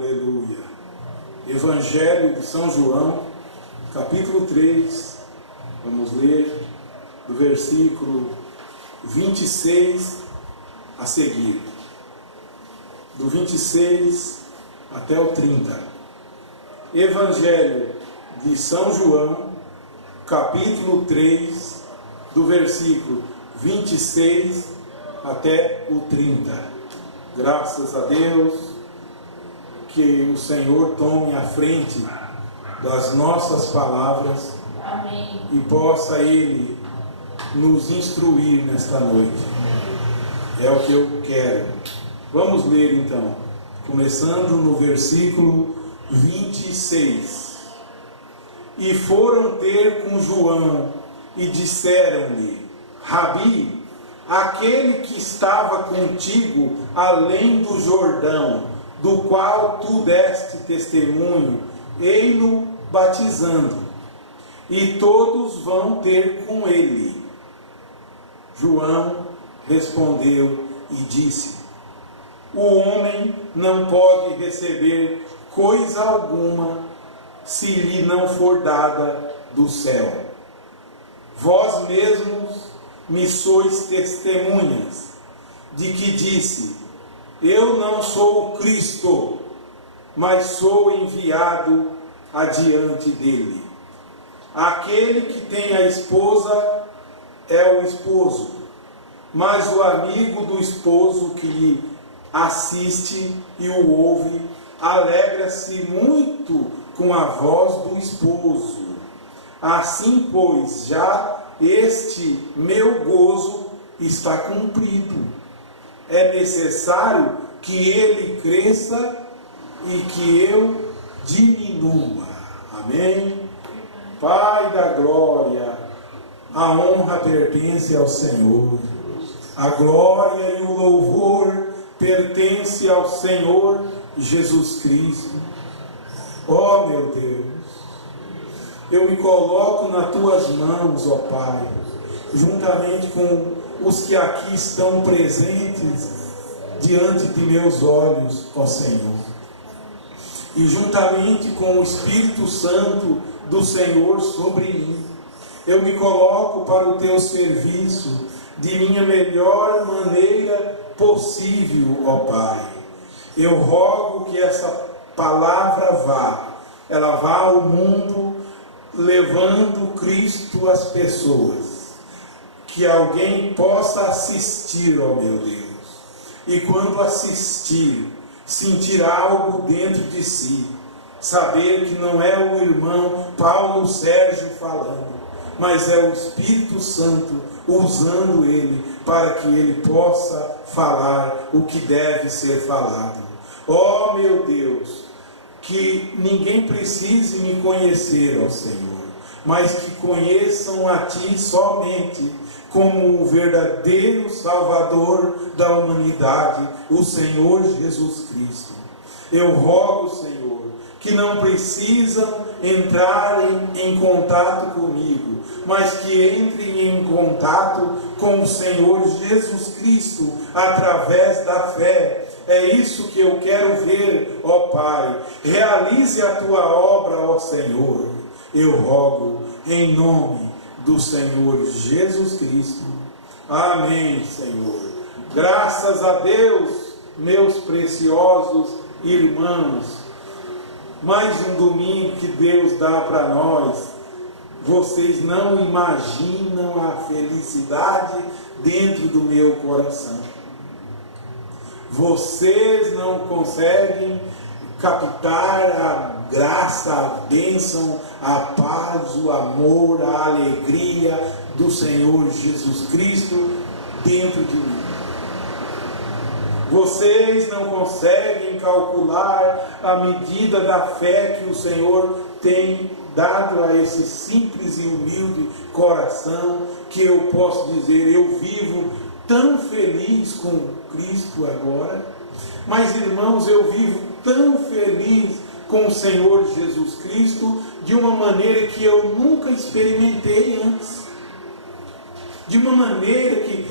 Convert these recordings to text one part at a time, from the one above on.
Aleluia. Evangelho de São João, capítulo 3, vamos ler do versículo 26 a seguir. Do 26 até o 30. Evangelho de São João, capítulo 3, do versículo 26 até o 30. Graças a Deus, que o Senhor tome a frente das nossas palavras. Amém. E possa Ele nos instruir nesta noite. É o que eu quero. Vamos ler então, começando no versículo 26. E foram ter com João e disseram-lhe: Rabi, aquele que estava contigo além do Jordão, do qual tu deste testemunho, ei-no batizando, e todos vão ter com ele. João respondeu e disse: o homem não pode receber coisa alguma se lhe não for dada do céu. Vós mesmos me sois testemunhas de que disse: eu não sou o Cristo, mas sou enviado adiante dele. Aquele que tem a esposa é o esposo, mas o amigo do esposo que lhe assiste e o ouve, alegra-se muito com a voz do esposo. Assim, pois, já este meu gozo está cumprido. É necessário que ele cresça e que eu diminua. Amém? Pai da glória, a honra pertence ao Senhor. A glória e o louvor pertence ao Senhor Jesus Cristo. Ó meu Deus, eu me coloco nas tuas mãos, ó Pai, juntamente com os que aqui estão presentes diante de meus olhos, ó Senhor. E juntamente com o Espírito Santo do Senhor sobre mim, eu me coloco para o teu serviço de minha melhor maneira possível, ó Pai. Eu rogo que essa palavra ela vá ao mundo levando Cristo às pessoas. Que alguém possa assistir, ó meu Deus, e quando assistir, sentir algo dentro de si, saber que não é o irmão Paulo Sérgio falando, mas é o Espírito Santo usando ele para que ele possa falar o que deve ser falado. Ó meu Deus, que ninguém precise me conhecer, ó Senhor, mas que conheçam a Ti somente como o verdadeiro Salvador da humanidade, o Senhor Jesus Cristo. Eu rogo, Senhor, que não precisam entrar em contato comigo, mas que entrem em contato com o Senhor Jesus Cristo através da fé. É isso que eu quero ver, ó Pai. Realize a Tua obra, ó Senhor. Eu rogo em nome do Senhor Jesus Cristo. Amém, Senhor. Graças a Deus, meus preciosos irmãos. Mais um domingo que Deus dá para nós. Vocês não imaginam a felicidade dentro do meu coração. Vocês não conseguem captar a graça, a bênção, a paz, o amor, a alegria do Senhor Jesus Cristo dentro de mim. Vocês não conseguem calcular a medida da fé que o Senhor tem dado a esse simples e humilde coração, que eu posso dizer, eu vivo tão feliz com Cristo agora. Mas, irmãos, eu vivo tão feliz com o Senhor Jesus Cristo de uma maneira que eu nunca experimentei antes. De uma maneira que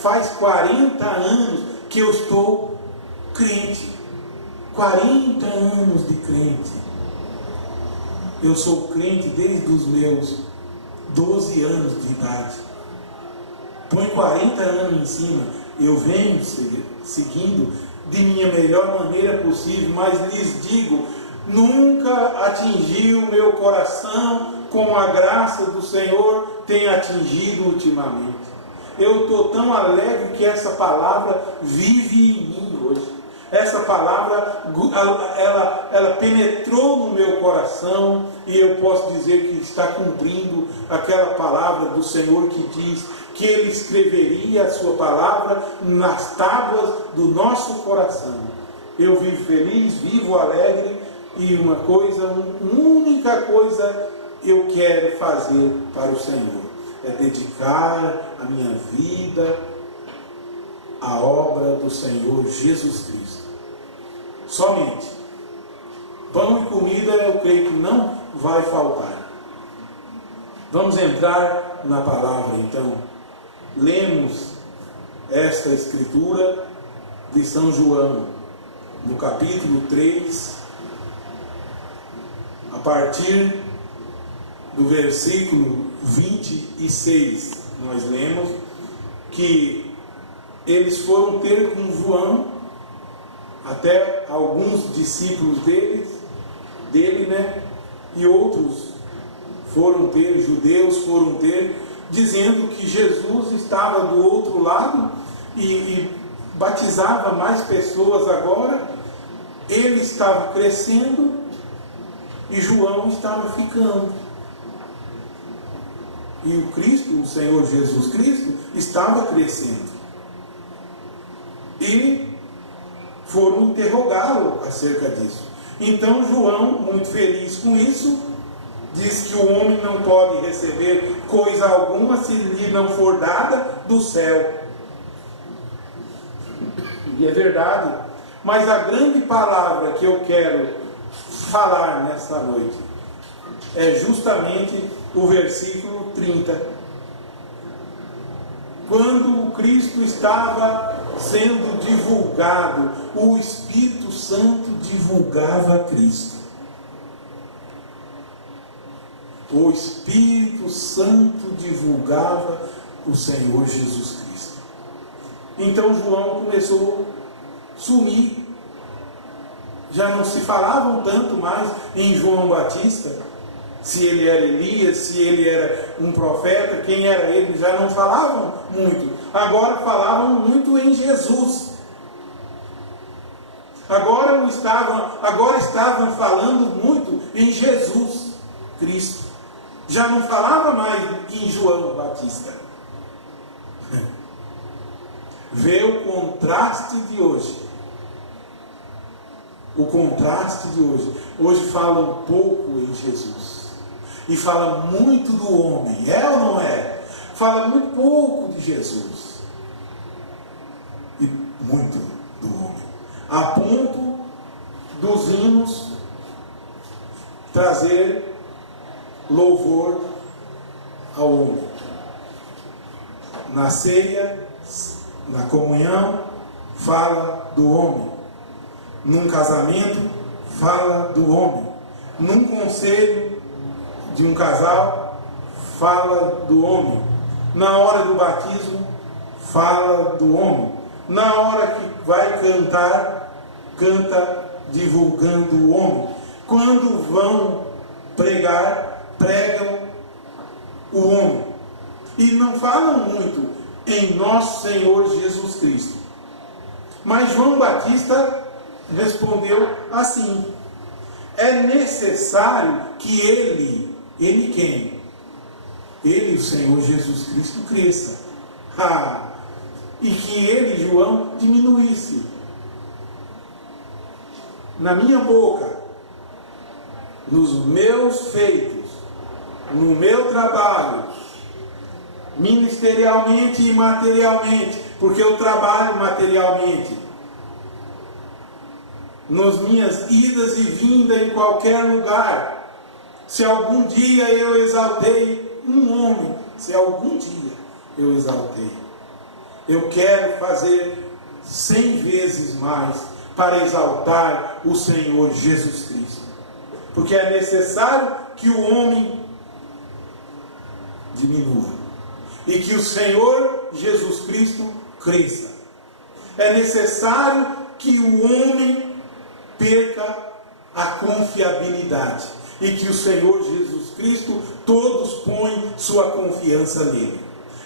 faz 40 anos que eu estou crente. 40 anos de crente. Eu sou crente desde os meus 12 anos de idade. Põe 40 anos em cima. Eu venho seguindo de minha melhor maneira possível, mas lhes digo, nunca atingiu o meu coração como a graça do Senhor tem atingido ultimamente. Eu estou tão alegre que essa palavra vive em mim hoje. Essa palavra, ela penetrou no meu coração, e eu posso dizer que está cumprindo aquela palavra do Senhor que diz que Ele escreveria a sua palavra nas tábuas do nosso coração. Eu vivo feliz, vivo alegre, e uma única coisa eu quero fazer para o Senhor, é dedicar a minha vida à obra do Senhor Jesus Cristo. Somente. Pão e comida eu creio que não vai faltar. Vamos entrar na palavra então. Lemos esta escritura de São João, no capítulo 3, a partir do versículo 26, nós lemos que eles foram ter com João, até alguns discípulos dele, né? E outros foram ter, judeus foram ter, dizendo que Jesus estava do outro lado e batizava mais pessoas agora. Ele estava crescendo e João estava ficando. E o Cristo, o Senhor Jesus Cristo, estava crescendo. E foram interrogá-lo acerca disso. Então João, muito feliz com isso, diz que o homem não pode receber coisa alguma se lhe não for dada do céu. E é verdade. Mas a grande palavra que eu quero falar nesta noite é justamente o versículo 30. Quando o Cristo estava sendo divulgado, o Espírito Santo divulgava Cristo. O Espírito Santo divulgava o Senhor Jesus Cristo. Então João começou a sumir. Já não se falavam tanto mais em João Batista, se ele era Elias, se ele era um profeta, quem era ele, já não falavam muito. Agora falavam muito em Jesus. Agora estavam falando muito em Jesus Cristo. Já não falava mais em João Batista. Vê o contraste de hoje. O contraste de hoje. Hoje falam pouco em Jesus. E fala muito do homem. É ou não é? Fala muito pouco de Jesus. E muito do homem. A ponto dos hinos trazer louvor ao homem. Na ceia, na comunhão, fala do homem. Num casamento, fala do homem. Num conselho de um casal, fala do homem. Na hora do batismo, fala do homem. Na hora que vai cantar, canta divulgando o homem. Quando vão pregar, pregam o homem. E não falam muito em nosso Senhor Jesus Cristo. Mas João Batista respondeu assim: é necessário que ele quem? Ele, o Senhor Jesus Cristo, cresça. E que ele, João, diminuísse. Na minha boca, nos meus feitos, no meu trabalho, ministerialmente e materialmente, porque eu trabalho materialmente, nas minhas idas e vindas em qualquer lugar. Se algum dia eu exaltei um homem, se algum dia eu exaltei, eu quero fazer 100 vezes mais para exaltar o Senhor Jesus Cristo. Porque é necessário que o homem diminua e que o Senhor Jesus Cristo cresça. É necessário que o homem perca a confiabilidade e que o Senhor Jesus Cristo, todos põem sua confiança nele.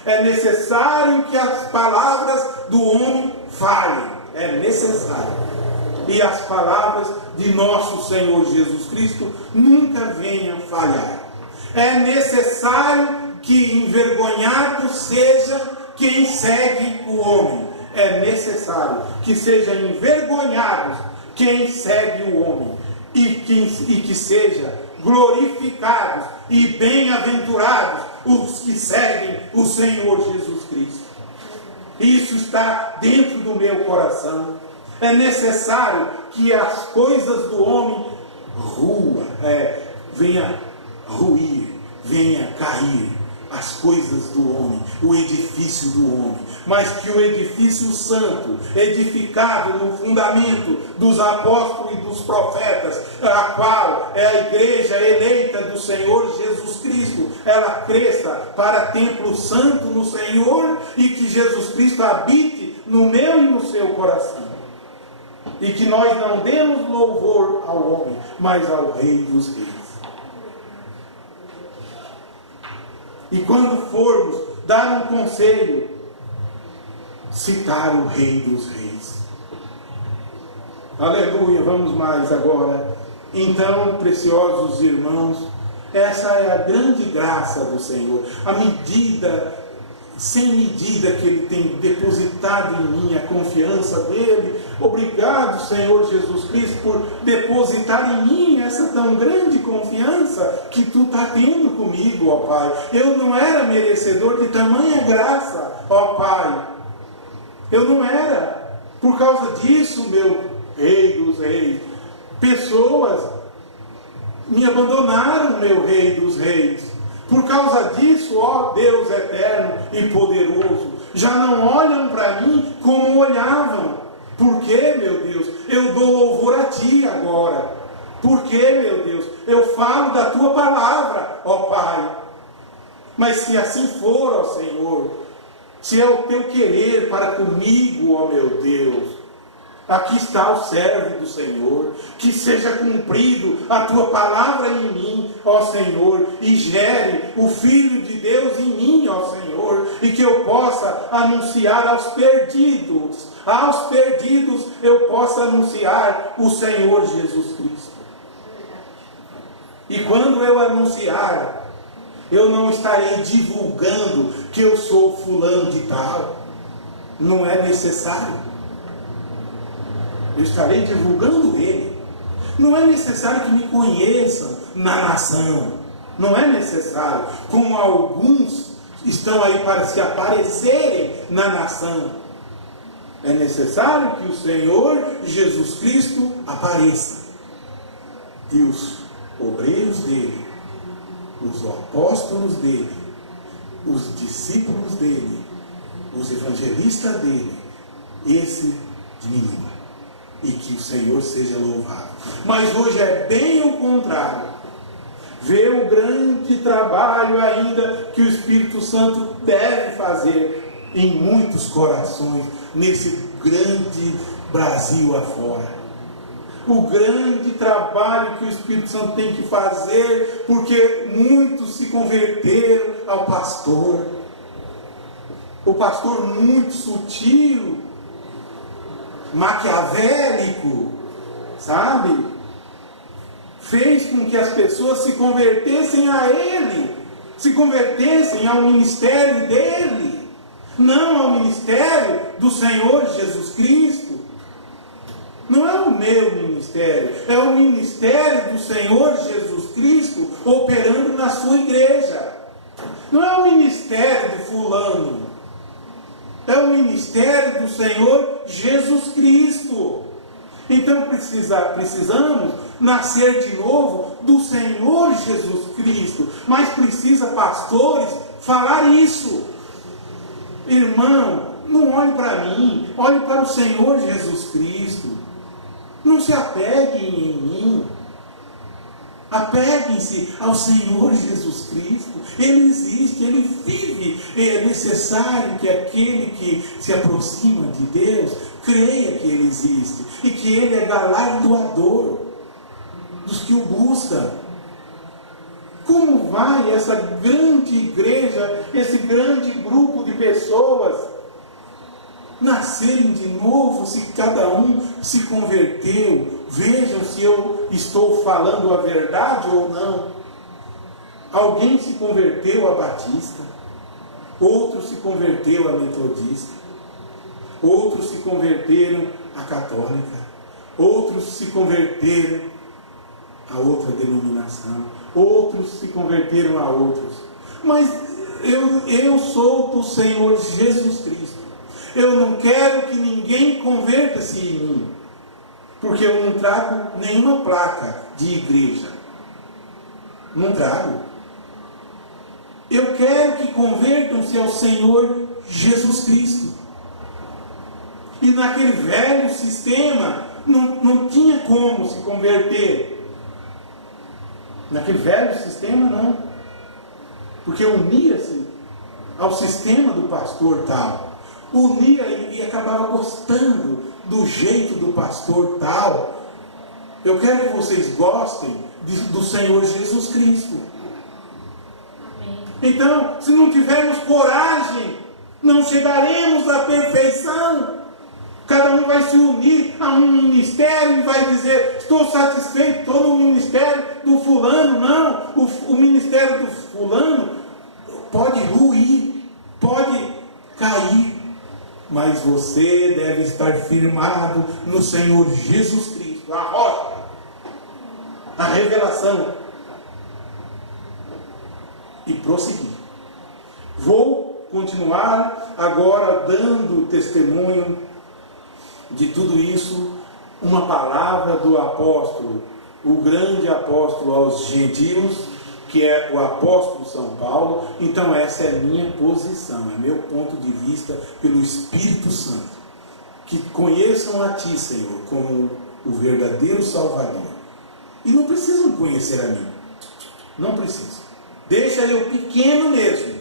É necessário que as palavras do homem falhem. É necessário. E as palavras de nosso Senhor Jesus Cristo nunca venham falhar. É necessário que envergonhado seja quem segue o homem. É necessário que sejam envergonhados quem segue o homem. E que sejam glorificados e bem-aventurados os que seguem o Senhor Jesus Cristo. Isso está dentro do meu coração. É necessário que as coisas do homem venha ruir, venha cair. As coisas do homem, o edifício do homem, mas que o edifício santo, edificado no fundamento dos apóstolos e dos profetas, a qual é a igreja eleita do Senhor Jesus Cristo, ela cresça para templo santo no Senhor e que Jesus Cristo habite no meu e no seu coração. E que nós não demos louvor ao homem, mas ao Rei dos Reis. E quando formos dar um conselho, citar o Rei dos Reis. Aleluia, vamos mais agora. Então, preciosos irmãos, essa é a grande graça do Senhor. A medida, sem medida que Ele tem depositado em mim a confiança dEle. Obrigado, Senhor Jesus Cristo, por depositar em mim essa tão grande confiança que Tu está tendo comigo, ó Pai. Eu não era merecedor de tamanha graça, ó Pai. Eu não era. Por causa disso, meu Rei dos Reis, pessoas me abandonaram, meu Rei dos Reis. Por causa disso, ó Deus eterno e poderoso, já não olham para mim como olhavam. Por quê, meu Deus? Eu dou louvor a Ti agora. Por quê, meu Deus? Eu falo da Tua palavra, ó Pai. Mas se assim for, ó Senhor, se é o Teu querer para comigo, ó meu Deus, aqui está o servo do Senhor, que seja cumprido a Tua palavra em mim, ó Senhor, e gere o Filho de Deus em mim, ó Senhor, e que eu possa anunciar aos perdidos eu possa anunciar o Senhor Jesus Cristo. E quando eu anunciar, eu não estarei divulgando que eu sou fulano de tal, não é necessário. Eu estarei divulgando Ele. Não é necessário que me conheçam na nação. Não é necessário. Como alguns estão aí para se aparecerem na nação. É necessário que o Senhor Jesus Cristo apareça. E os obreiros dele, os apóstolos dele, os discípulos dele, os evangelistas dele, esse diminua. E que o Senhor seja louvado. Mas hoje é bem o contrário. Vê o grande trabalho ainda que o Espírito Santo deve fazer em muitos corações, nesse grande Brasil afora. O grande trabalho que o Espírito Santo tem que fazer, porque muitos se converteram ao pastor. O pastor muito sutil, maquiavélico, sabe? Fez com que as pessoas se convertessem a ele, se convertessem ao ministério dele, não ao ministério do Senhor Jesus Cristo. Não é o meu ministério, é o ministério do Senhor Jesus Cristo operando na sua igreja. Não é o ministério de fulano, é o ministério do Senhor Jesus Cristo. Então precisamos nascer de novo do Senhor Jesus Cristo. Mas precisa, pastores, falar isso. Irmão, não olhe para mim, olhe para o Senhor Jesus Cristo. Não se apeguem em mim. Apeguem-se ao Senhor Jesus Cristo. Ele existe, Ele vive. É necessário que aquele que se aproxima de Deus creia que Ele existe e que Ele é galardoador dos que o buscam. Como vai essa grande igreja, esse grande grupo de pessoas nascerem de novo se cada um se converteu? Vejam se eu estou falando a verdade ou não. Alguém se converteu a batista, outro se converteu a metodista, outros se converteram a católica, outros se converteram a outra denominação, outros se converteram a outros. Mas eu sou do Senhor Jesus Cristo. Eu não quero que ninguém converta-se em mim, porque eu não trago nenhuma placa de igreja. Não trago. Eu quero que convertam-se ao Senhor Jesus Cristo. E naquele velho sistema não tinha como se converter. Naquele velho sistema não. Porque unia-se ao sistema do pastor tal. Unia e acabava gostando do jeito do pastor tal. Eu quero que vocês gostem do Senhor Jesus Cristo. Amém. Então, se não tivermos coragem, não chegaremos à perfeição. Cada um vai se unir a um ministério e vai dizer: estou satisfeito, estou no ministério do fulano. Não, o ministério do fulano pode ruir, pode cair, mas você deve estar firmado no Senhor Jesus Cristo, a rocha, a revelação, e prosseguir. Vou continuar agora dando testemunho de tudo isso, uma palavra do apóstolo, o grande apóstolo aos gentios, que é o apóstolo São Paulo. Então essa é a minha posição, é meu ponto de vista pelo Espírito Santo. Que conheçam a Ti, Senhor, como o verdadeiro Salvador. E não precisam conhecer a mim. Não precisam. Deixa eu pequeno mesmo.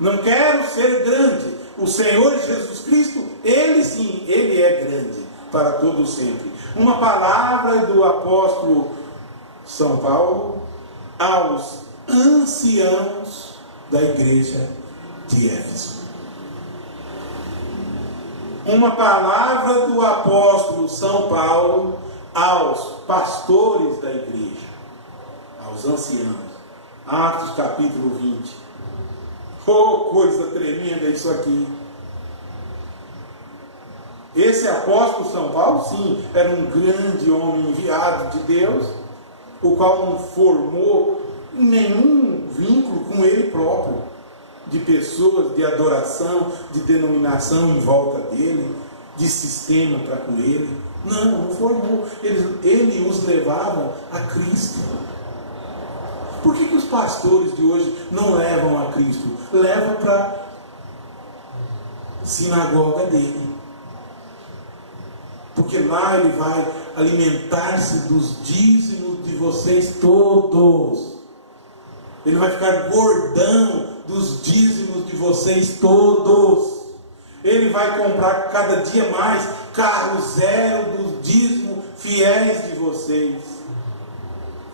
Não quero ser grande. O Senhor Jesus Cristo, Ele sim, Ele é grande para todo sempre. Uma palavra do apóstolo São Paulo aos anciãos da igreja de Éfeso. Uma palavra do apóstolo São Paulo aos pastores da igreja, aos anciãos. Atos capítulo 20. Oh, coisa tremenda isso aqui. Esse apóstolo São Paulo, sim, era um grande homem enviado de Deus, o qual não formou nenhum vínculo com ele próprio, de pessoas, de adoração, de denominação em volta dele, de sistema para com ele. Não formou. Ele os levava a Cristo. Por que os pastores de hoje não levam a Cristo? Levam para a sinagoga dele. Porque lá ele vai alimentar-se dos dízimos de vocês todos. Ele vai ficar gordão dos dízimos de vocês todos. Ele vai comprar cada dia mais carro zero dos dízimos fiéis de vocês.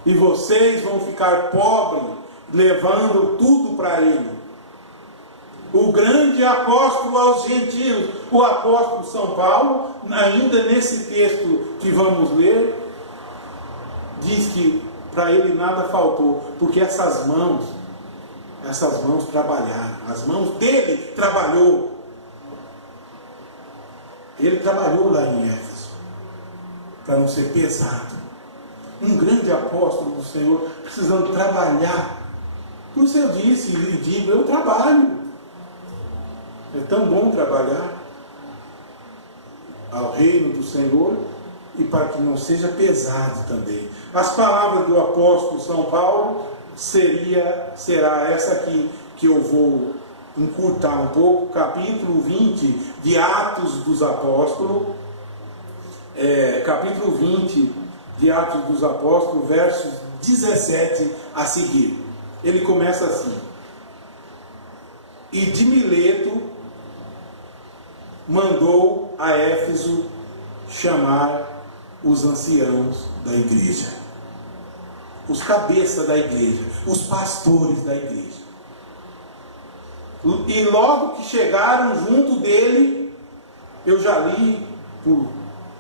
E vocês vão ficar pobres, levando tudo para ele. O grande apóstolo aos gentios, o apóstolo São Paulo, ainda nesse texto que vamos ler, diz que para ele nada faltou, porque essas mãos trabalharam, as mãos dele trabalhou. Ele trabalhou lá em Éfeso, para não ser pesado. Um grande apóstolo do Senhor, precisando trabalhar. Por isso eu disse e lhe digo, eu trabalho. É tão bom trabalhar ao reino do Senhor e para que não seja pesado também. As palavras do apóstolo São Paulo será essa aqui que eu vou encurtar um pouco, capítulo 20 de Atos dos Apóstolos, capítulo 20 de Atos dos Apóstolos, versos 17 a seguir. Ele começa assim: e de Mileto mandou a Éfeso chamar os anciãos da igreja, os cabeças da igreja, os pastores da igreja. E logo que chegaram junto dele, eu já li por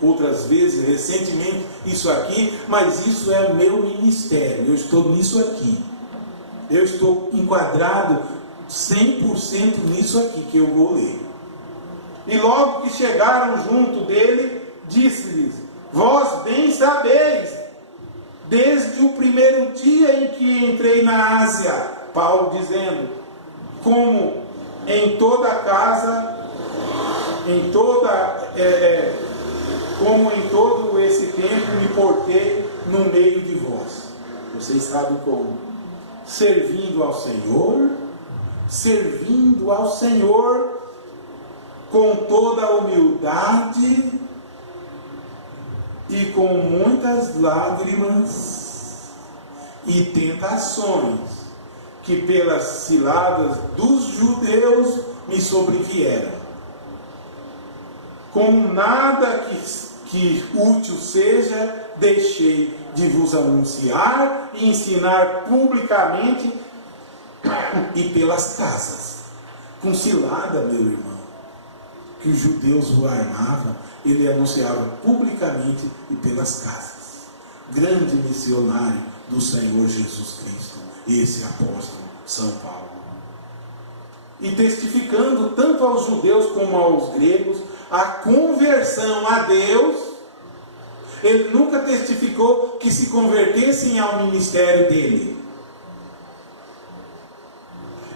outras vezes, recentemente, isso aqui, mas isso é meu ministério, eu estou nisso aqui. Eu estou enquadrado 100% nisso aqui que eu vou ler. E logo que chegaram junto dele, disse-lhes: vós bem sabeis, desde o primeiro dia em que entrei na Ásia, Paulo dizendo, como em toda casa, como em todo esse tempo me portei no meio de vós. Vocês sabem como? Servindo ao Senhor com toda a humildade e com muitas lágrimas e tentações que pelas ciladas dos judeus me sobrevieram. Como nada que útil seja, deixei de vos anunciar e ensinar publicamente e pelas casas. Com cilada, meu irmão, que os judeus o armavam, ele anunciava publicamente e pelas casas. Grande missionário do Senhor Jesus Cristo, esse apóstolo São Paulo. E testificando tanto aos judeus como aos gregos a conversão a Deus. Ele nunca testificou que se convertessem ao ministério dele.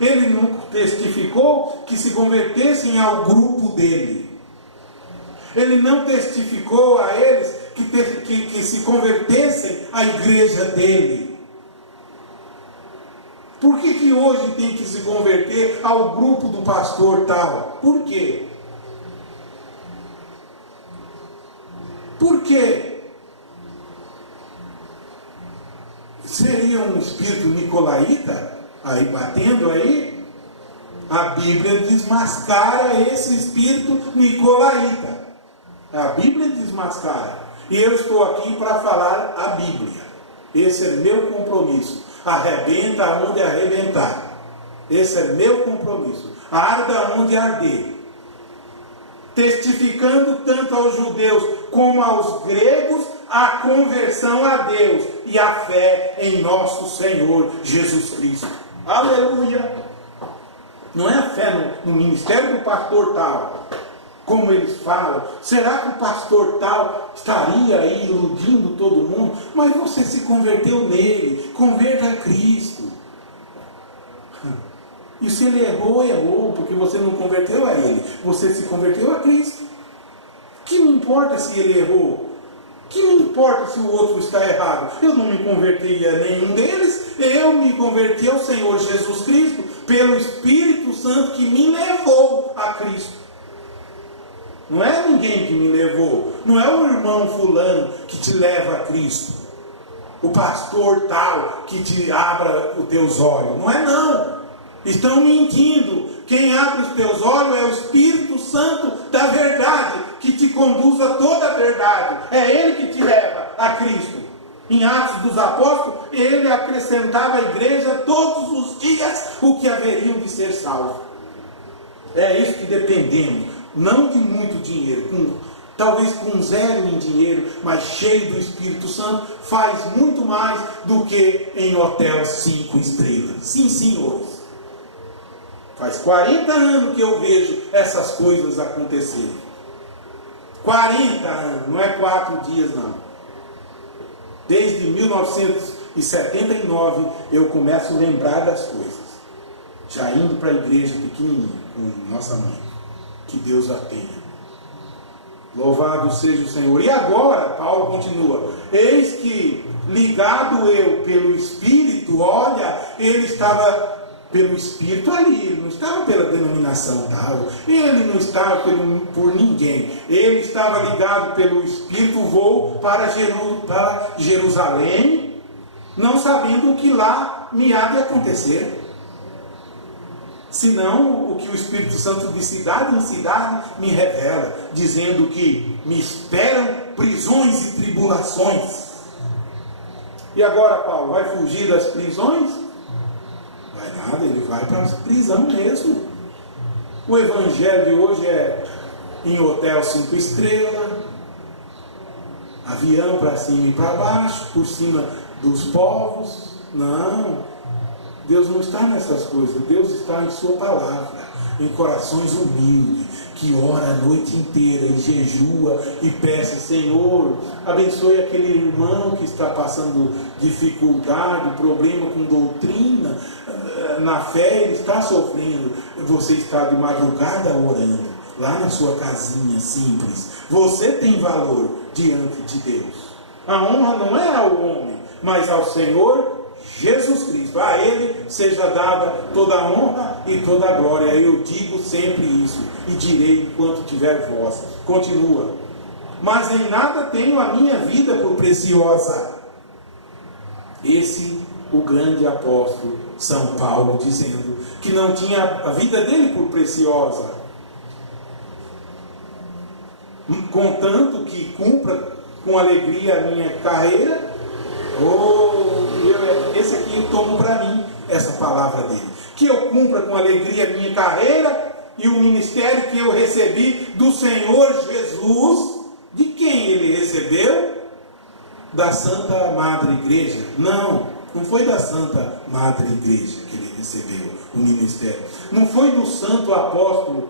Ele nunca testificou que se convertessem ao grupo dele. Ele não testificou a eles que se convertessem à igreja dele. Por que hoje tem que se converter ao grupo do pastor tal? Por quê? Por quê? Seria um espírito nicolaíta aí batendo aí? A Bíblia desmascara esse espírito nicolaíta. A Bíblia desmascara. E eu estou aqui para falar a Bíblia. Esse é meu compromisso. Arrebenta onde arrebentar. Esse é meu compromisso. Arda onde arder. Testificando tanto aos judeus como aos gregos a conversão a Deus e a fé em nosso Senhor Jesus Cristo. Aleluia! Não é a fé no ministério do pastor tal, como eles falam. Será que o pastor tal estaria aí iludindo todo mundo? Mas você se converteu nele. Converta a Cristo. E se ele errou, porque você não converteu a ele. Você se converteu a Cristo. Que me importa se ele errou? Que me importa se o outro está errado? Eu não me converti a nenhum deles. Eu me converti ao Senhor Jesus Cristo pelo Espírito Santo que me levou a Cristo. Não é ninguém que me levou. Não é o irmão fulano que te leva a Cristo. O pastor tal que te abra os teus olhos. Não é não. Estão mentindo. Quem abre os teus olhos é o Espírito Santo da verdade, que te conduz a toda a verdade. É Ele que te leva a Cristo. Em Atos dos Apóstolos, Ele acrescentava à igreja todos os dias o que haveriam de ser salvos. É isso que dependemos. Não de muito dinheiro, talvez com zero em dinheiro, mas cheio do Espírito Santo, faz muito mais do que em hotel 5 estrelas. Sim, senhores. Faz 40 anos que eu vejo essas coisas acontecerem. 40 anos, não é 4 dias não. Desde 1979 eu começo a lembrar das coisas. Já indo para a igreja pequenininha, com nossa mãe. Que Deus a tenha. Louvado seja o Senhor. E agora, Paulo continua. Eis que, ligado eu pelo Espírito, olha, ele estava pelo Espírito ali, ele não estava pela denominação tal, ele não estava por ninguém, ele estava ligado pelo Espírito, voo para Jerusalém, não sabendo o que lá me há de acontecer, senão o que o Espírito Santo de cidade em cidade me revela, dizendo que me esperam prisões e tribulações. E agora Paulo vai fugir das prisões? Vai nada, ele vai para a prisão mesmo. O evangelho de hoje é em hotel 5 estrelas, avião para cima e para baixo, por cima dos povos. Não, Deus não está nessas coisas. Deus está em sua palavra, em corações humildes, que ora a noite inteira e jejua e peça: Senhor, abençoe aquele irmão que está passando dificuldade, problema com doutrina, na fé ele está sofrendo. Você está de madrugada orando, lá na sua casinha simples. Você tem valor diante de Deus. A honra não é ao homem, mas ao Senhor Jesus Cristo. A Ele seja dada toda a honra e toda a glória. Eu digo sempre isso e direi enquanto tiver voz. Continua. Mas em nada tenho a minha vida por preciosa. Esse, o grande apóstolo São Paulo, dizendo que não tinha a vida dele por preciosa, contanto que cumpra com alegria a minha carreira. Esse aqui eu tomo para mim, essa palavra dele, que eu cumpra com alegria a minha carreira e o ministério que eu recebi do Senhor Jesus. De quem ele recebeu? Da Santa Madre Igreja? Não foi da Santa Madre Igreja que ele recebeu o ministério. Não foi do Santo Apóstolo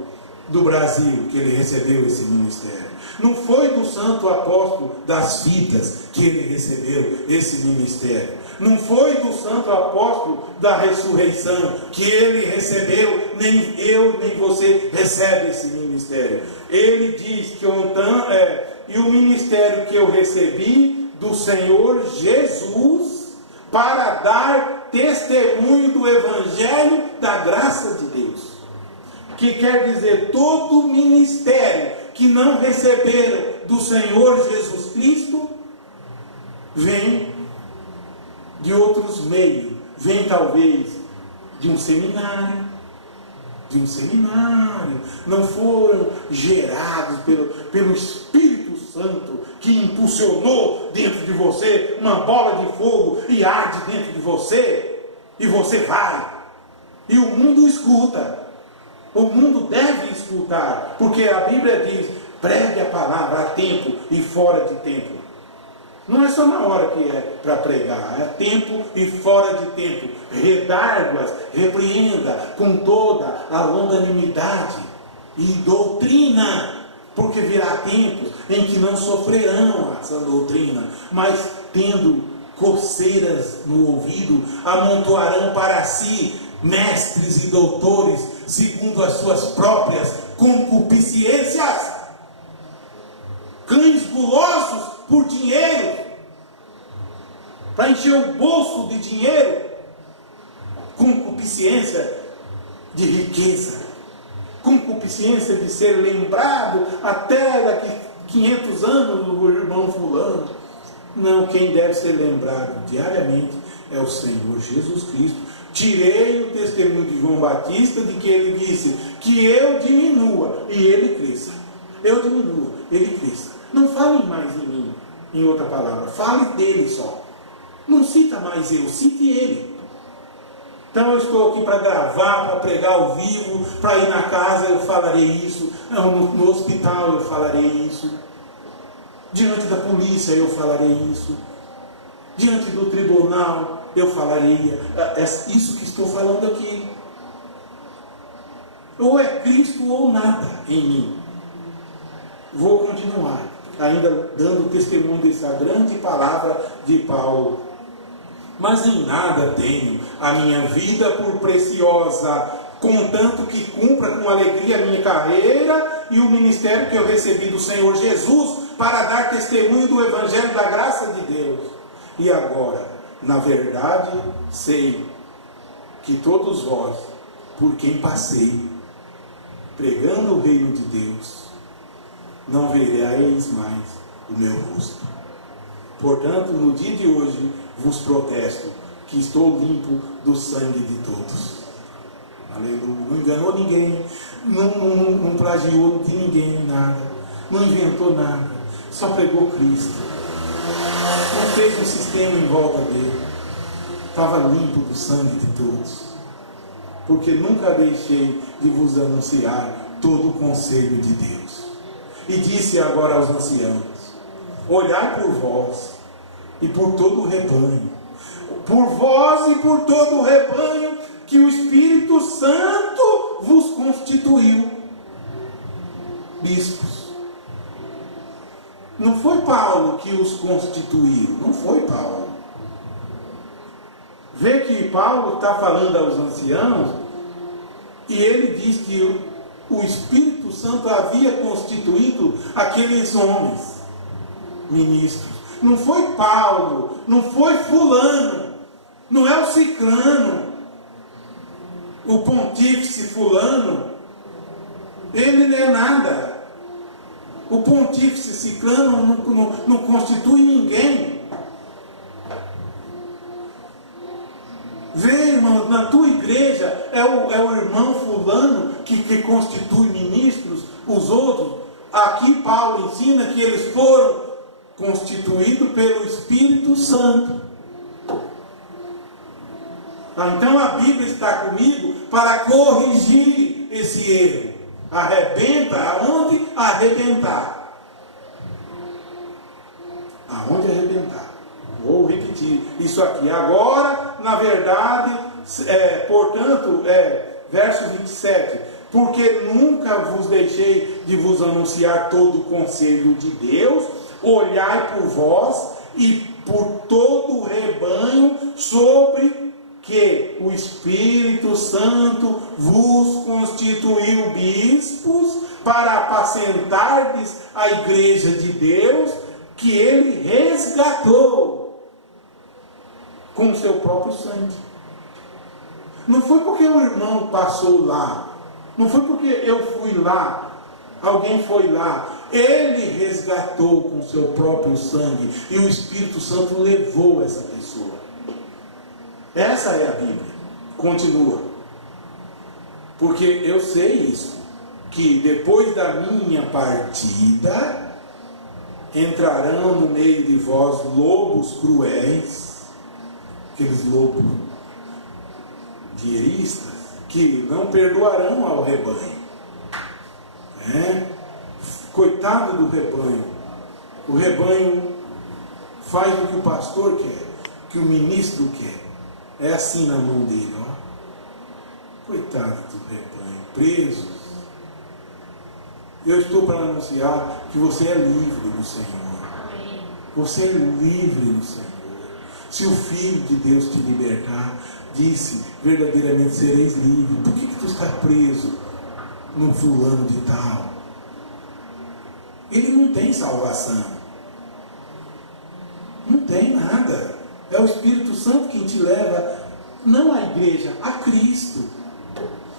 do Brasil que ele recebeu esse ministério. Não foi do Santo Apóstolo das Fitas que ele recebeu esse ministério. Não foi do Santo Apóstolo da Ressurreição que ele recebeu, nem eu nem você recebe esse ministério. Ele diz que e o ministério que eu recebi do Senhor Jesus, para dar testemunho do Evangelho da graça de Deus. Que quer dizer, todo ministério que não receberam do Senhor Jesus Cristo vem de outros meios, vem talvez de um seminário, não foram gerados pelo Espírito Santo, que impulsionou dentro de você uma bola de fogo e arde dentro de você, e você vai, e o mundo escuta. O mundo deve escutar, porque a Bíblia diz: pregue a palavra a tempo e fora de tempo. Não é só na hora que é para pregar, é tempo e fora de tempo. Redargue-as, repreenda com toda a longanimidade e doutrina, porque virá tempos em que não sofrerão essa doutrina, mas tendo coceiras no ouvido, amontoarão para si mestres e doutores, segundo as suas próprias concupiscências, cães gulosos por dinheiro, para encher o bolso de dinheiro, concupiscência de riqueza, concupiscência de ser lembrado até daqui 500 anos do irmão fulano. Não, quem deve ser lembrado diariamente é o Senhor Jesus Cristo. Tirei o testemunho de João Batista, de que ele disse que eu diminua e ele cresça. Eu diminua, ele cresça. Não fale mais em mim, em outra palavra, fale dele só. Não cita mais eu, cite ele. Então eu estou aqui para gravar, para pregar ao vivo, para ir na casa eu falarei isso, no hospital eu falarei isso, diante da polícia eu falarei isso, diante do tribunal eu falarei isso que estou falando aqui. Ou é Cristo ou nada em mim. Vou continuar, ainda dando testemunho dessa grande palavra de Paulo. Mas em nada tenho a minha vida por preciosa, contanto que cumpra com alegria a minha carreira e o ministério que eu recebi do Senhor Jesus, para dar testemunho do Evangelho da graça de Deus. E agora, na verdade, sei que todos vós, por quem passei, pregando o reino de Deus, não vereis mais o meu rosto. Portanto, no dia de hoje, vos protesto que estou limpo do sangue de todos. Aleluia. Não enganou ninguém, não plagiou de ninguém nada, não inventou nada, só pregou Cristo. Não fez um sistema em volta dele. Estava limpo do sangue de todos. Porque nunca deixei de vos anunciar todo o conselho de Deus. E disse agora aos anciãos: olhai por vós e por todo o rebanho, por vós e por todo o rebanho que o Espírito Santo vos constituiu bispos. Não foi Paulo que os constituiu, não foi Paulo. Vê que Paulo está falando aos anciãos e ele diz que o Espírito Santo havia constituído aqueles homens ministros. Não foi Paulo, não foi fulano, não é o ciclano, o pontífice fulano, ele não é nada. O pontífice ciclano não constitui ninguém. Vê, irmão, na tua igreja é o irmão fulano que constitui ministros, os outros. Aqui Paulo ensina que eles foram constituídos pelo Espírito Santo. Então a Bíblia está comigo para corrigir esse erro. Arrebenta aonde arrebentar. Aonde arrebentar. Vou repetir isso aqui. Agora, na verdade, portanto, verso 27. Porque nunca vos deixei de vos anunciar todo o conselho de Deus. Olhai por vós e por todo o rebanho sobre que o Espírito Santo vos constituiu bispos para apacentardes a igreja de Deus, que ele resgatou com o seu próprio sangue. Não foi porque o irmão passou lá, não foi porque eu fui lá, alguém foi lá. Ele resgatou com o seu próprio sangue e o Espírito Santo levou essa pessoa. Essa é a Bíblia. Continua. Porque eu sei isso, que depois da minha partida entrarão no meio de vós lobos cruéis, aqueles lobos guerristas, que não perdoarão ao rebanho. Coitado do rebanho. O rebanho faz o que o pastor quer, o que o ministro quer. É assim na mão dele, ó. Coitado do rebanho, presos. Eu estou para anunciar que você é livre do Senhor. Você é livre do Senhor. Se o Filho de Deus te libertar, disse, verdadeiramente sereis livres. Por que tu está preso num fulano de tal? Ele não tem salvação. Não tem nada. É o Espírito Santo quem te leva, não à igreja, a Cristo.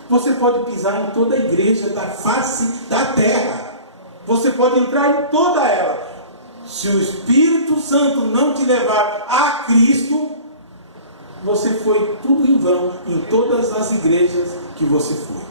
Você pode pisar em toda a igreja da face da terra. Você pode entrar em toda ela. Se o Espírito Santo não te levar a Cristo, você foi tudo em vão em todas as igrejas que você foi.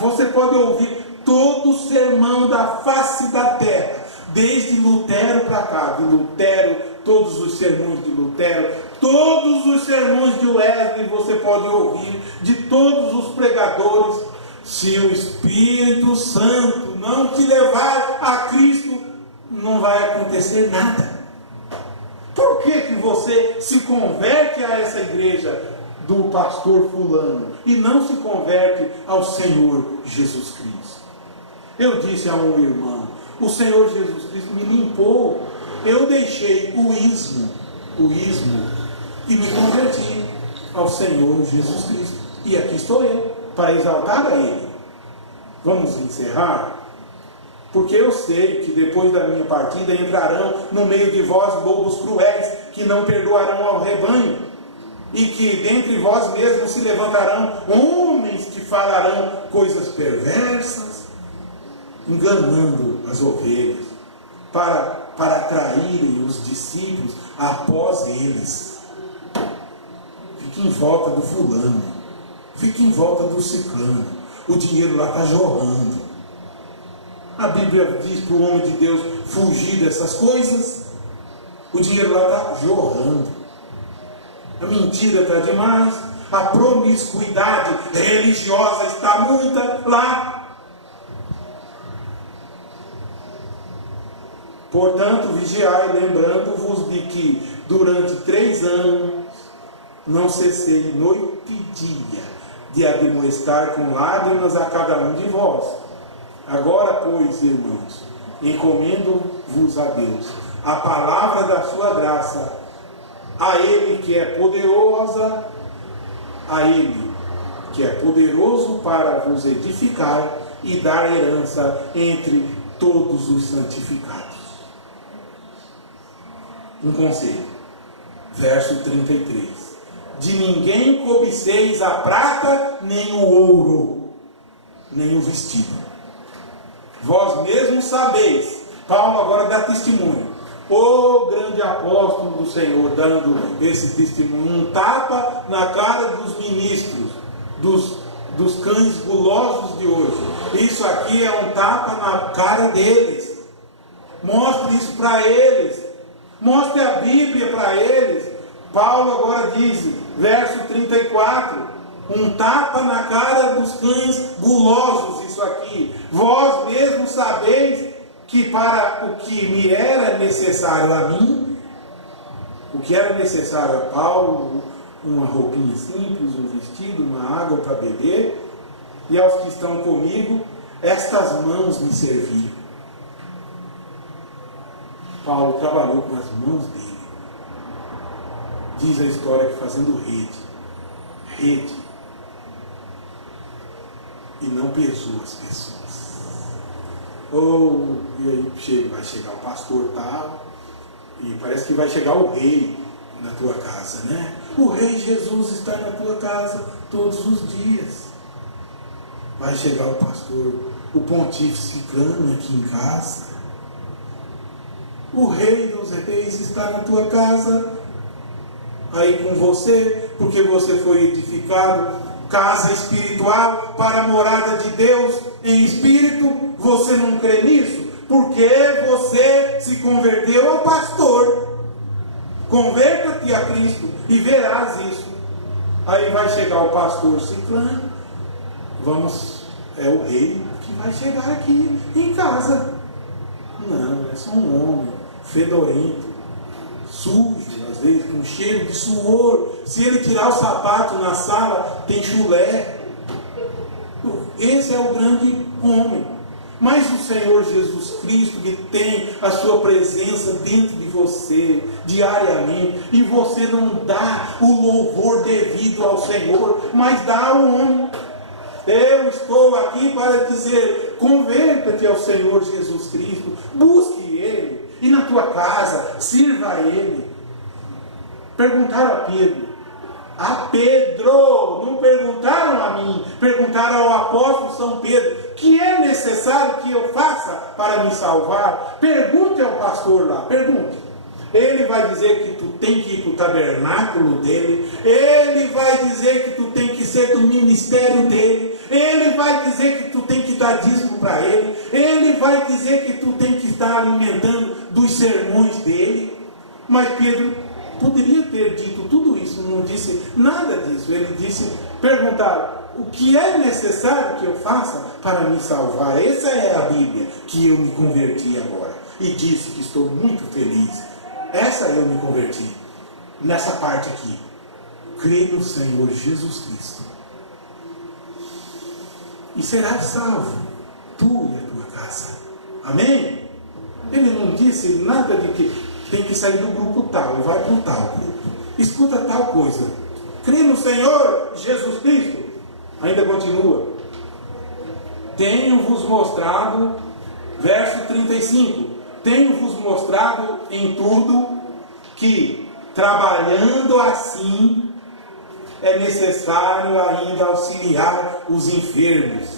Você pode ouvir todo o sermão da face da terra, desde Lutero para cá, de Lutero, todos os sermões de Lutero, todos os sermões de Wesley você pode ouvir, de todos os pregadores. Se o Espírito Santo não te levar a Cristo, não vai acontecer nada. Por que você se converte a essa igreja do pastor fulano e não se converte ao Senhor Jesus Cristo? Eu disse a um irmão, o Senhor Jesus Cristo me limpou. Eu deixei o ismo e me converti ao Senhor Jesus Cristo. E aqui estou eu, para exaltar a Ele. Vamos encerrar? Porque eu sei que depois da minha partida entrarão no meio de vós lobos cruéis, que não perdoarão ao rebanho. e que dentre vós mesmos se levantarão homens que falarão coisas perversas, enganando as ovelhas, para atraírem os discípulos após eles. Fique em volta do fulano, fique em volta do ciclano, o dinheiro lá está jorrando. A Bíblia diz para o homem de Deus fugir dessas coisas, o dinheiro lá está jorrando. A mentira está demais, a promiscuidade religiosa está muita lá. Portanto, vigiai, lembrando-vos de que durante 3 anos não cessei noite e dia de admoestar com lágrimas a cada um de vós. Agora, pois, irmãos, encomendo-vos a Deus, a palavra da sua graça, a Ele que é poderosa, a Ele que é poderoso para vos edificar e dar herança entre todos os santificados. Um conselho, verso 33. De ninguém cobiceis a prata, nem o ouro, nem o vestido. Vós mesmos sabeis. Paulo agora dá testemunho. O grande apóstolo do Senhor, dando esse testemunho, um tapa na cara dos ministros, dos cães gulosos de hoje. Isso aqui é um tapa na cara deles. Mostre isso para eles. Mostre a Bíblia para eles. Paulo agora diz, verso 34, um tapa na cara dos cães gulosos, isso aqui. Vós mesmos sabeis que para o que me era necessário a mim, o que era necessário a Paulo, uma roupinha simples, um vestido, uma água para beber, e aos que estão comigo, estas mãos me serviram. Paulo trabalhou com as mãos dele. Diz a história que fazendo rede, e não pesou as pessoas. E aí vai chegar o pastor tal, e parece que vai chegar o rei na tua casa, né? O rei Jesus está na tua casa todos os dias. Vai chegar o pastor, o pontífice ciclano aqui em casa. O rei dos reis está na tua casa, aí com você, porque você foi edificado, casa espiritual para a morada de Deus em espírito. Você não crê nisso? Porque você se converteu ao pastor. Converta-te a Cristo e verás isso. Aí vai chegar o pastor ciclano, é o rei que vai chegar aqui em casa. Não, é só um homem fedorento, sujo, às vezes com cheiro de suor. Se ele tirar o sapato na sala, tem chulé. Esse é o grande homem. Mas o Senhor Jesus Cristo, que tem a sua presença dentro de você diariamente, e você não dá o louvor devido ao Senhor, mas dá ao homem. Eu estou aqui para dizer, converta-te ao Senhor Jesus Cristo, busque Ele, e na tua casa, sirva a Ele. Perguntaram a Pedro, não perguntaram a mim, perguntaram ao apóstolo São Pedro, que é necessário que eu faça para me salvar? Pergunte ao pastor lá, pergunte. Ele vai dizer que tu tem que ir para o tabernáculo dele, ele vai dizer que tu tem que ser do ministério dele, ele vai dizer que tu tem que dar dízimo para ele, ele vai dizer que tu tem que estar alimentando dos sermões dele. Mas Pedro poderia ter dito tudo isso, não disse nada disso. Ele disse, perguntar, o que é necessário que eu faça para me salvar? Essa é a Bíblia que eu me converti agora, e disse que estou muito feliz. Essa eu me converti, nessa parte aqui. Crê no Senhor Jesus Cristo e serás salvo, tu e a tua casa. Amém? Ele não disse nada de que tem que sair do grupo tal e vai para o tal grupo. Escuta tal coisa. Crê no Senhor Jesus Cristo. Ainda continua. Tenho-vos mostrado, verso 35. Tenho-vos mostrado em tudo que, trabalhando assim, é necessário ainda auxiliar os enfermos.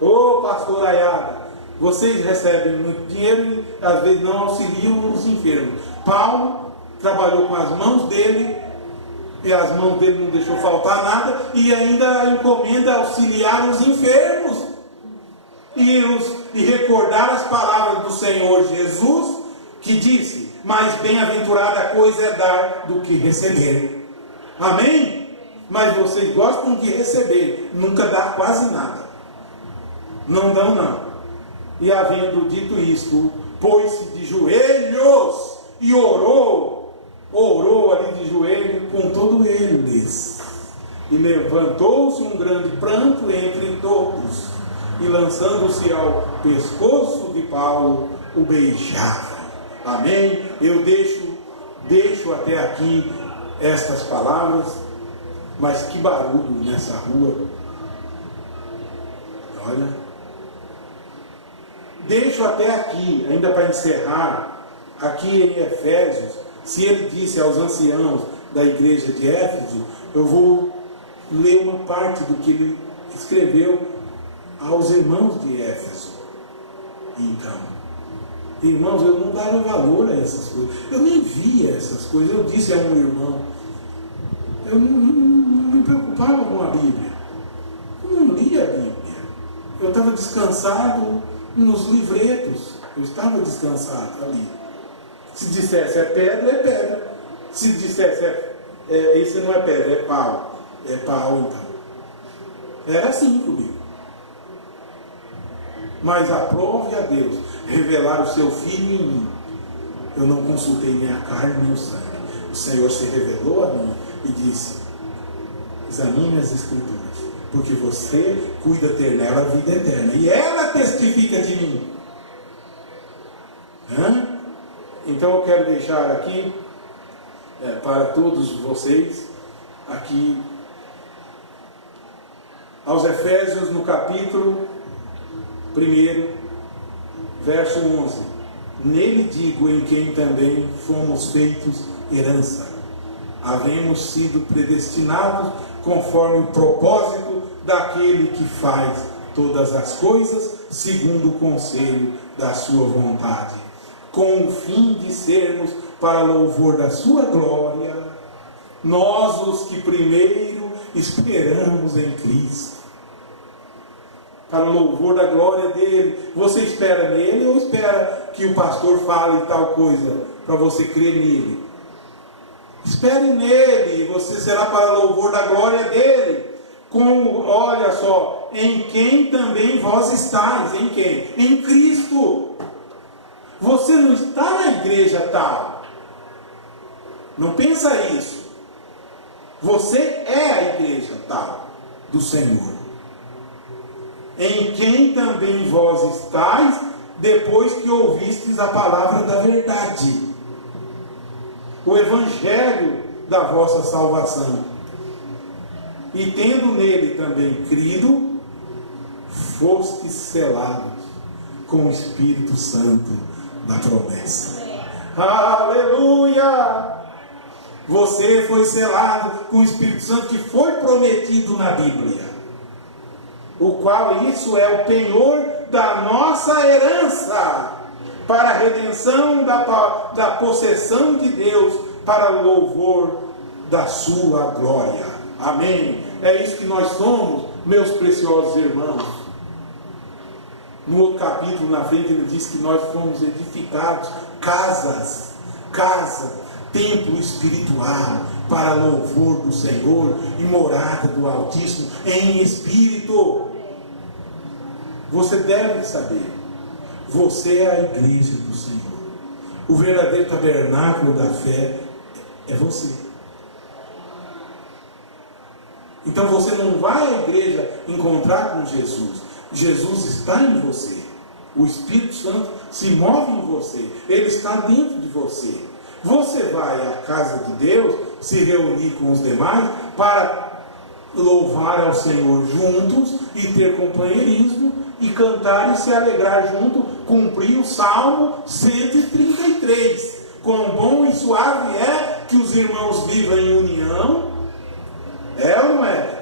Ô pastor Ayada, vocês recebem muito dinheiro e às vezes não auxiliam os enfermos. Paulo trabalhou com as mãos dele, e as mãos dele não deixou faltar nada, e ainda encomenda auxiliar os enfermos e recordar as palavras do Senhor Jesus, que disse: mais bem-aventurada coisa é dar do que receber. Amém? Mas vocês gostam de receber, nunca dá quase nada. Não dão, não. E havendo dito isto, pôs-se de joelhos e orou ali de joelho com todos eles. E levantou-se um grande pranto entre todos, e lançando-se ao pescoço de Paulo, o beijava. Amém? Eu deixo até aqui estas palavras, mas que barulho nessa rua. Olha, deixo até aqui, ainda para encerrar, aqui em Efésios. Se ele disse aos anciãos da igreja de Éfeso, eu vou ler uma parte do que ele escreveu aos irmãos de Éfeso. Então, irmãos, eu não dava valor a essas coisas, eu nem via essas coisas. Eu disse a um irmão, eu não me preocupava com a Bíblia, eu não lia a Bíblia, eu estava descansado nos livretos, eu estava descansado ali. Se dissesse é pedra, é pedra. Se dissesse isso não é pedra, é pau. É pau, então. Era assim comigo. Mas aprove a Deus revelar o seu Filho em mim. Eu não consultei nem a carne nem o sangue. O Senhor se revelou a mim e disse: examine as Escrituras, porque você cuida ter nela a vida eterna, e ela testifica de mim. Então eu quero deixar aqui para todos vocês, aqui aos Efésios, no capítulo 1, verso 11. Nele digo, em quem também fomos feitos herança, havemos sido predestinados conforme o propósito daquele que faz todas as coisas segundo o conselho da sua vontade, com o fim de sermos para louvor da sua glória, nós os que primeiro esperamos em Cristo. Para louvor da glória dele. Você espera nele ou espera que o pastor fale tal coisa para você crer nele? Espere nele, você será para louvor da glória dele. Como, olha só, em quem também vós estáis. Em quem? Em Cristo. Você não está na igreja tal. Não pensa isso. Você é a igreja tal do Senhor. Em quem também vós estáis, depois que ouvistes a palavra da verdade, o evangelho da vossa salvação, e tendo nele também crido, fostes selados com o Espírito Santo da promessa. Aleluia! Você foi selado com o Espírito Santo que foi prometido na Bíblia, o qual isso é o penhor da nossa herança, para a redenção da possessão de Deus, para o louvor da sua glória. Amém? É isso que nós somos, meus preciosos irmãos. No outro capítulo, na frente, ele diz que nós fomos edificados, casa, templo espiritual, para louvor do Senhor e morada do Altíssimo em espírito. Você deve saber, você é a igreja do Senhor. O verdadeiro tabernáculo da fé é você. Então você não vai à igreja encontrar com Jesus. Jesus está em você. O Espírito Santo se move em você. Ele está dentro de você. Você vai à casa de Deus, se reunir com os demais para louvar ao Senhor juntos e ter companheirismo e cantar e se alegrar junto, cumprir o Salmo 133. Quão bom e suave é que os irmãos vivam em união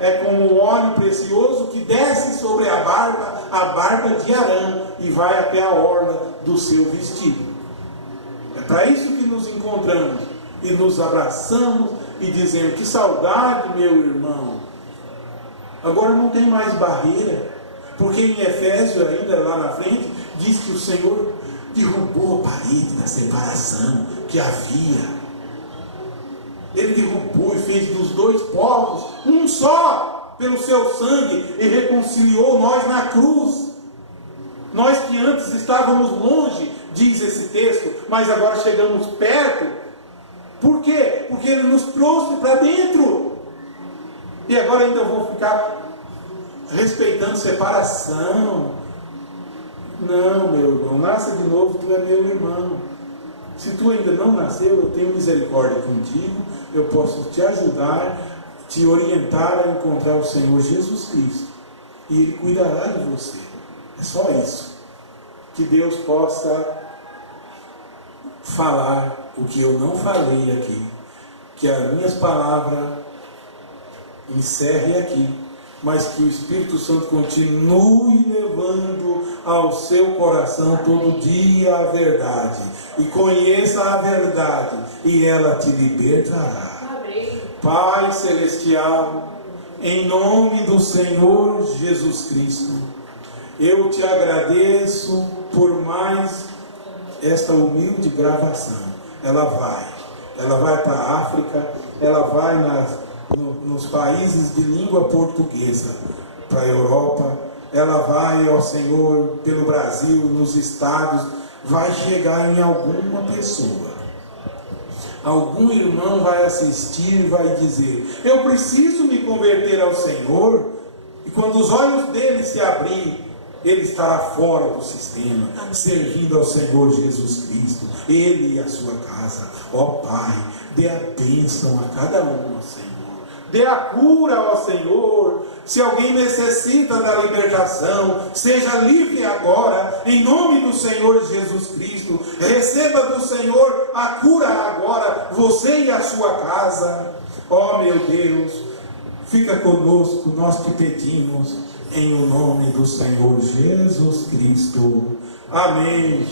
é como o óleo precioso que desce sobre a barba de Arão, e vai até a orla do seu vestido. É para isso que nos encontramos e nos abraçamos e dizemos: que saudade, meu irmão. Agora não tem mais barreira, porque em Efésios, ainda lá na frente, diz que o Senhor derrubou a parede da separação que havia. Ele derrubou e fez dos dois povos um só pelo seu sangue, e reconciliou nós na cruz. Nós que antes estávamos longe, diz esse texto, mas agora chegamos perto. Por quê? Porque Ele nos trouxe para dentro. E agora ainda vou ficar respeitando separação. Não, meu irmão, nasça de novo, tu é meu irmão. Se tu ainda não nasceu, eu tenho misericórdia contigo, eu posso te ajudar, te orientar a encontrar o Senhor Jesus Cristo, e Ele cuidará de você. É só isso. Que Deus possa falar o que eu não falei aqui, que as minhas palavras encerrem aqui, mas que o Espírito Santo continue levando ao seu coração todo dia a verdade, e conheça a verdade, e ela te libertará. Amém. Pai Celestial, em nome do Senhor Jesus Cristo, eu te agradeço por mais esta humilde gravação. Ela vai para a África, ela vai nos países de língua portuguesa, para a Europa, ela vai, ó Senhor, pelo Brasil, nos estados, vai chegar em alguma pessoa. Algum irmão vai assistir e vai dizer: eu preciso me converter ao Senhor. E quando os olhos dele se abrirem, ele estará fora do sistema, servindo ao Senhor Jesus Cristo, ele e a sua casa. Ó Pai, dê a bênção a cada um, ó Senhor. Dê a cura, ó Senhor. Se alguém necessita da libertação, seja livre agora, em nome do Senhor Jesus Cristo. Receba do Senhor a cura agora, você e a sua casa. Ó meu Deus, fica conosco, nós te pedimos, em o nome do Senhor Jesus Cristo. Amém.